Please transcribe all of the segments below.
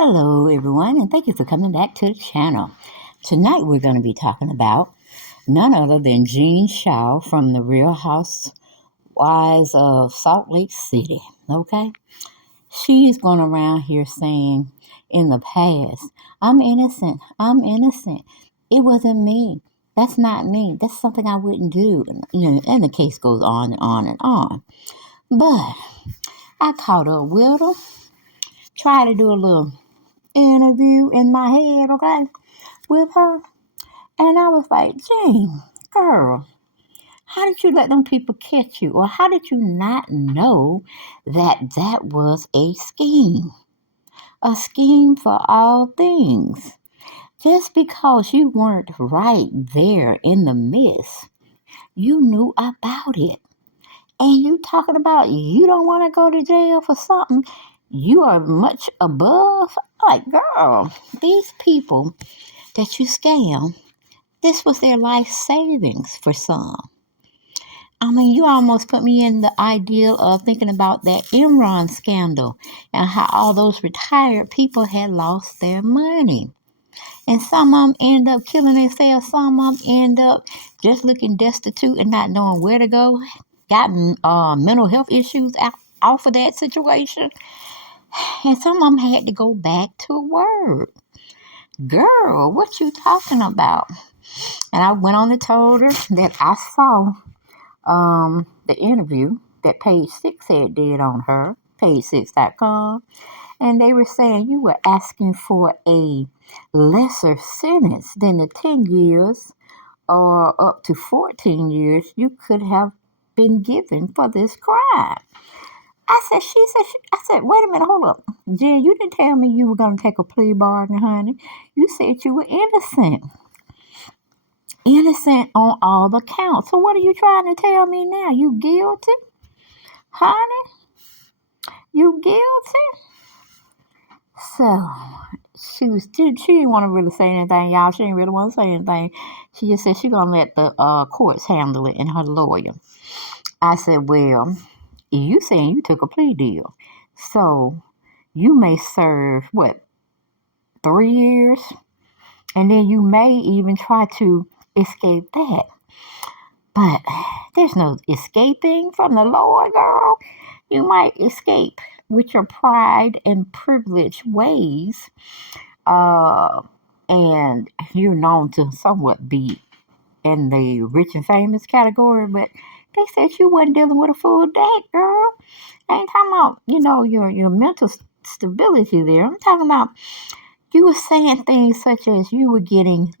Hello, everyone, and thank you for coming back to the channel. Tonight, we're going to be talking about none other than JenShah from the Real Housewives of Salt Lake City. Okay? She's going around here saying in the past, I'm innocent. I'm innocent. It wasn't me. That's not me. That's something I wouldn't do. And the case goes on and on and on. But I caught up with her, tried to do a little interview in my head, okay, with her. And I was like, Jane, girl, how did you let them people catch you? Or how did you not know that was a scheme? A scheme for all things. Just because you weren't right there in the midst, you knew about it. And you talking about you don't want to go to jail for something you are much above? Like, girl, these people that you scam, this was their life savings for some. I mean, you almost put me in the ideal of thinking about that Enron scandal and how all those retired people had lost their money. And some of them end up killing themselves. Some of them end up just looking destitute and not knowing where to go. Got mental health issues off of that situation. And some of them had to go back to work. Girl, what you talking about? And I went on and told her that I saw the interview that Page 6 had did on her, page6.com, and they were saying you were asking for a lesser sentence than the 10 years or up to 14 years you could have been given for this crime. I said, wait a minute, hold up. Jen, you didn't tell me you were going to take a plea bargain, honey. You said you were innocent. Innocent on all the counts. So what are you trying to tell me now? You guilty? Honey? You guilty? So she didn't want to really say anything, y'all. She didn't really want to say anything. She just said she's gonna let the courts handle it and her lawyer. I said, well, you saying you took a plea deal. So you may serve 3 years? And then you may even try to escape that. But there's no escaping from the Lord, girl. You might escape with your pride and privilege ways. And you're known to somewhat be in the rich and famous category, but they said you wasn't dealing with a full debt, girl. I ain't talking about, your mental stability there. I'm talking about you were saying things such as you were getting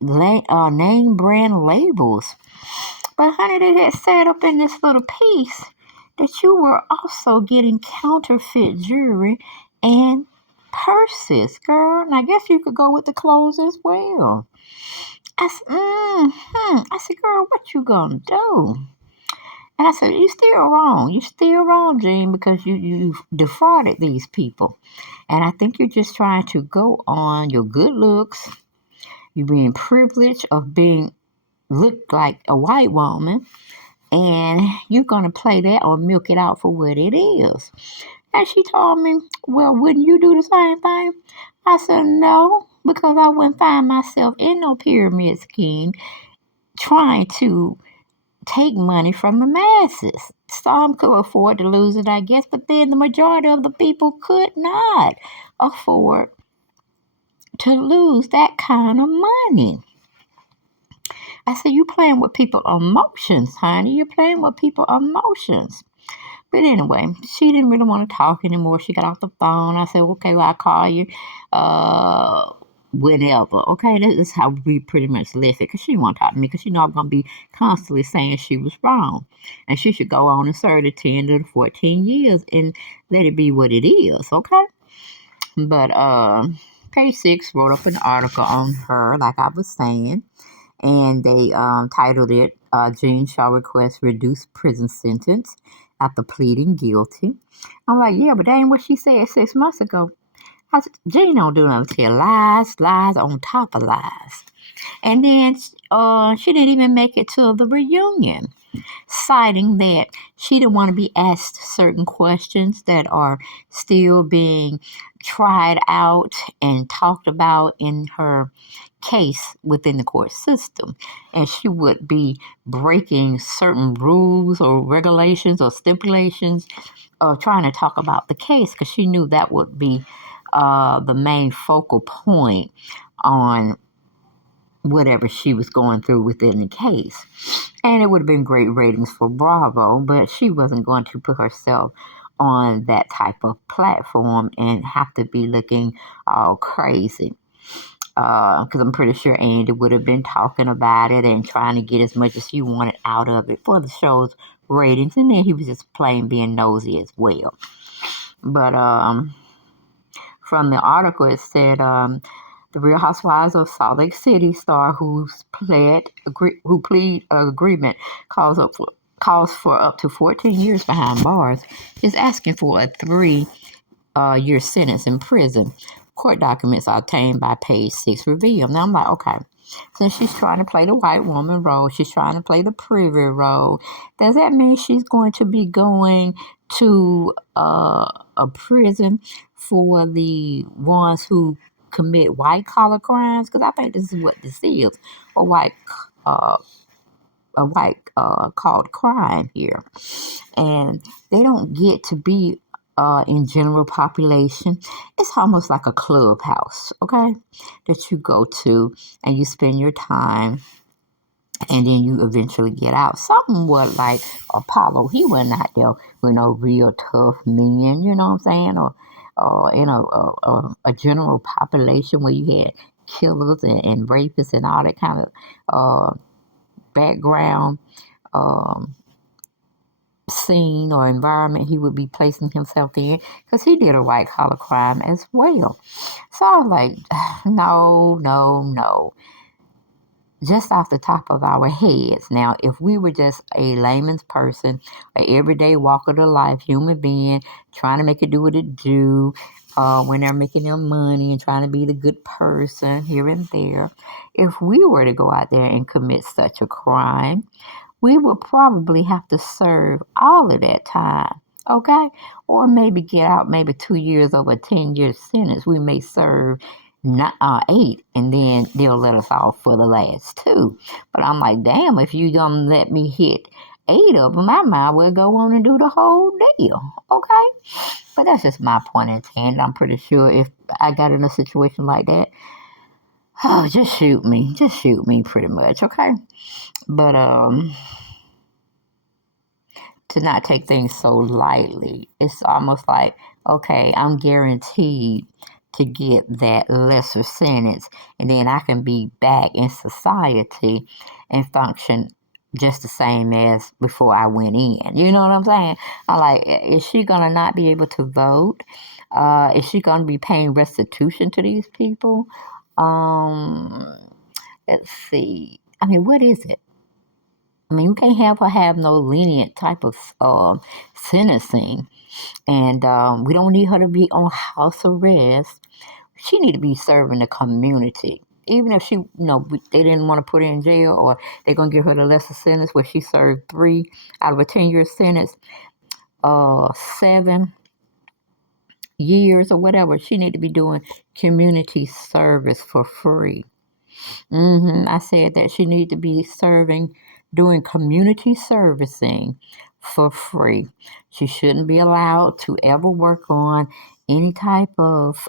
name brand labels. But honey, they had said up in this little piece that you were also getting counterfeit jewelry and purses, girl. And I guess you could go with the clothes as well. I said, I said, girl, what you gonna do? And I said, you still wrong. You still wrong, Jean, because you defrauded these people. And I think you're just trying to go on your good looks. You being privileged of being looked like a white woman. And you're going to play that or milk it out for what it is. And she told me, well, wouldn't you do the same thing? I said, no, because I wouldn't find myself in no pyramid scheme trying to take money from the masses. Some could afford to lose it, I guess, but then the majority of the people could not afford to lose that kind of money. I said, you playing with people's emotions, honey. You're playing with people's emotions. But anyway, she didn't really want to talk anymore. She got off the phone. I said, okay, well, I'll call you whenever. Okay, this is how we pretty much left it. Because she didn't want to talk to me because I'm going to be constantly saying she was wrong. And she should go on and serve the 10 to 14 years and let it be what it is, okay? But Page 6 wrote up an article on her, like I was saying. And they titled it, JenShah requests reduced prison sentence after pleading guilty. I'm like, yeah, but that ain't what she said 6 months ago. I said, Jane don't do nothing till lies on top of lies. And then she didn't even make it to the reunion. citing that she didn't want to be asked certain questions that are still being tried out and talked about in her case within the court system. And she would be breaking certain rules or regulations or stipulations of trying to talk about the case because she knew that would be the main focal point on whatever she was going through within the case. And it would have been great ratings for Bravo, but she wasn't going to put herself on that type of platform and have to be looking all crazy. Because I'm pretty sure Andy would have been talking about it and trying to get as much as he wanted out of it for the show's ratings. And then he was just plain being nosy as well. But from the article, it said the Real Housewives of Salt Lake City star who plead agreement calls for up to 14 years behind bars is asking for a 3-year sentence in prison. Court documents are obtained by page 6 reveal. Now I'm like, okay, since she's trying to play the white woman role, she's trying to play the privy role, does that mean she's going to be going to a prison for the ones who commit white-collar crimes? Because I think this is what this is, uh, a white-called crime here. And they don't get to be in general population. It's almost like a clubhouse, okay, that you go to and you spend your time and then you eventually get out. Something what like Apollo, he wasn't out there with no real tough men, you know what I'm saying? Or in a general population where you had killers and rapists and all that kind of background scene or environment he would be placing himself in, because he did a white collar crime as well. So I was like, no. Just off the top of our heads. Now, if we were just a layman's person, an everyday walk of the life human being, trying to make it do what it do, when they're making their money and trying to be the good person here and there, if we were to go out there and commit such a crime, we would probably have to serve all of that time, okay? Or maybe get out maybe 2 years of a 10-year sentence. We may serve 8, and then they'll let us off for the last 2. But I'm like, damn, if you gonna let me hit 8 of them, I might well go on and do the whole deal, okay? But that's just my point in time. I'm pretty sure if I got in a situation like that, oh, just shoot me pretty much, okay? But to not take things so lightly, it's almost like, okay, I'm guaranteed to get that lesser sentence, and then I can be back in society and function just the same as before I went in. You know what I'm saying? I'm like, is she gonna not be able to vote? Is she gonna be paying restitution to these people? Let's see. I mean, what is it? I mean, we can't have her have no lenient type of sentencing, and we don't need her to be on house arrest. She need to be serving the community. Even if she, they didn't want to put her in jail, or they're gonna give her the lesser sentence where she served 3 out of a 10-year sentence, 7 years or whatever. She need to be doing community service for free. I said that she need to be doing community servicing for free. She shouldn't be allowed to ever work on any type of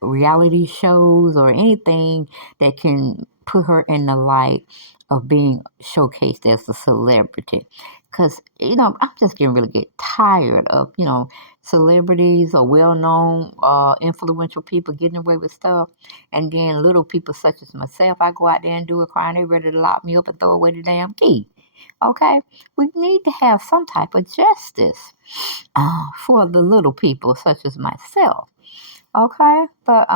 reality shows or anything that can put her in the light of being showcased as a celebrity. Because, I'm just getting really get tired of, celebrities or well-known, influential people getting away with stuff. And then little people such as myself, I go out there and do a crime, they ready to lock me up and throw away the damn key. Okay? We need to have some type of justice for the little people such as myself. Okay? But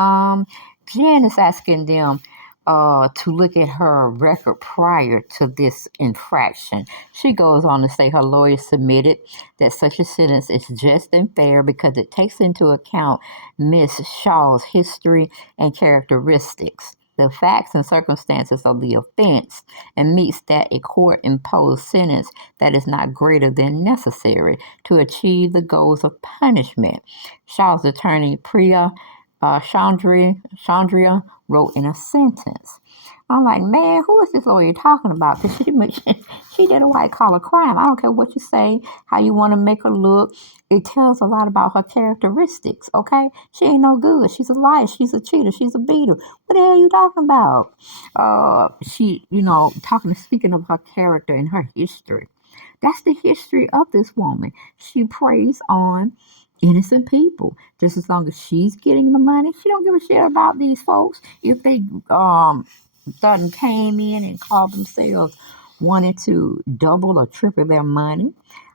Jen is asking them to look at her record prior to this infraction. She goes on to say her lawyer submitted that such a sentence is just and fair because it takes into account Miss Shaw's history and characteristics. the facts and circumstances of the offense and meets that a court imposed sentence that is not greater than necessary to achieve the goals of punishment. Shaw's attorney, Priya Chandria, wrote in a sentence. I'm like, man, who is this lawyer talking about? Because she did a white collar crime. I don't care what you say, how you want to make her look. It tells a lot about her characteristics, okay? She ain't no good. She's a liar. She's a cheater. She's a beater. What the hell are you talking about? Speaking of her character and her history. That's the history of this woman. She preys on innocent people. Just as long as she's getting the money, she don't give a shit about these folks. If they sudden came in and called themselves wanted to double or triple their money.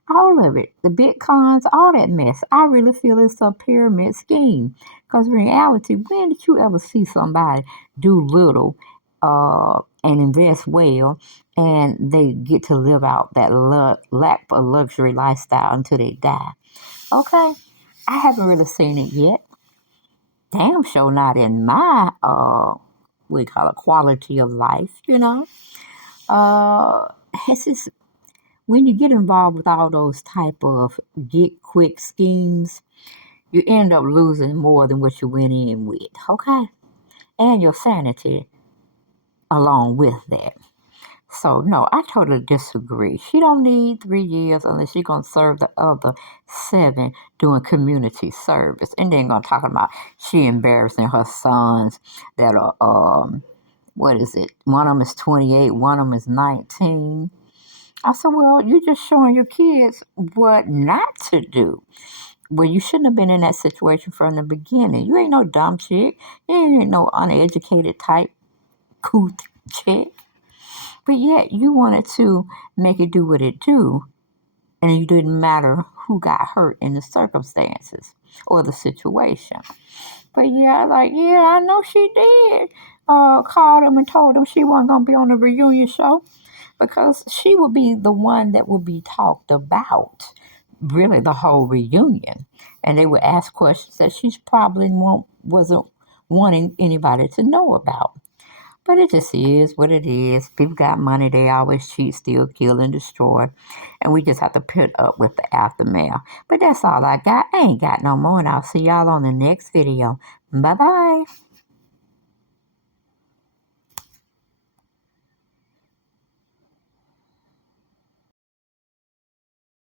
All of it, the bitcoins, all that mess. I really feel it's a pyramid scheme. Because in reality, when did you ever see somebody do little and invest well and they get to live out that lack of luxury lifestyle until they die? Okay, I haven't really seen it yet. Damn sure not in my we call it quality of life, It's just when you get involved with all those type of get quick schemes, you end up losing more than what you went in with, okay? And your sanity along with that. So no, I totally disagree. She don't need 3 years unless she's gonna serve the other 7 doing community service. And then gonna talk about she embarrassing her sons that are what is it? One of them is 28, one of them is 19. I said, well, you're just showing your kids what not to do. Well, you shouldn't have been in that situation from the beginning. You ain't no dumb chick. You ain't no uneducated type cool chick. But yet you wanted to make it do what it do, and it didn't matter who got hurt in the circumstances or the situation. But I know she did. Called them and told them she wasn't gonna be on the reunion show because she would be the one that would be talked about, really the whole reunion, and they would ask questions that she probably wasn't wanting anybody to know about. But it just is what it is. People got money, they always cheat, steal, kill, and destroy. And we just have to put up with the aftermath. But that's all I got. I ain't got no more, and I'll see y'all on the next video. Bye-bye.